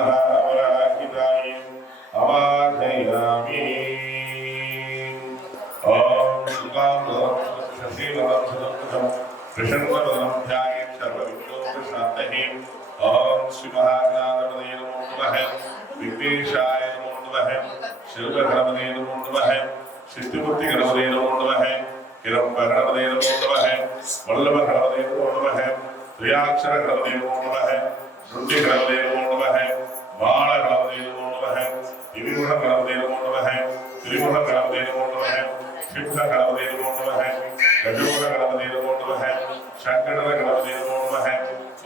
Abraham. ದ್ವಿಗುಣ ಗಣಪತಿರ್ಮೋಟವಃ ತ್ರಿಗುಣ ಗಣಪತಿರ್ಮೋಟವಃ ಕ್ಷಿಪ್ರ ಗಣಪತಿರ್ಮೋಟವಃ ಗಜಗುಣ ಗಣಪತಿರ್ಮೋಟವಃ ಷಟ್ಗಣನ ಗಣಪತಿರ್ಮೋಟವಃ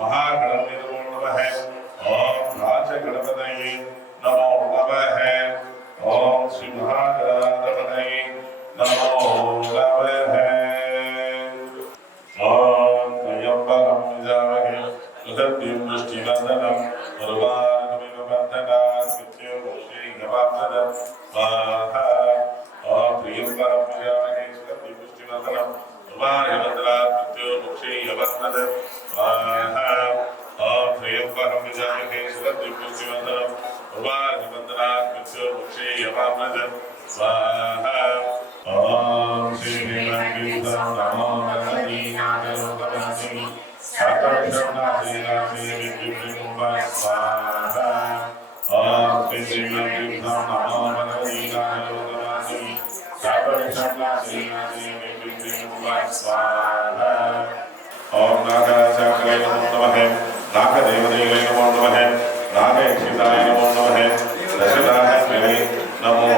ಮಹಾಗಣಪತಿರ್ಮೋಟವಃ ಓಂ ರಾಜಗಣಪತಯೇ नमो भगवती नादरूपदासिनि सकलजगदाश्रीराश्रीकृतिकुम्भस्वाहा ॐ श्रीमद्युद्धं नमो भगवती नादरूपदासिनि सकलजगदाश्रीराश्रीकृतिकुम्भस्वाहा ॐ नागाचार्याय नमो नमः नागदेवदेवाय नमो नमः नागयक्षिताय नमो नमः दशदाय नमो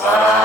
さあ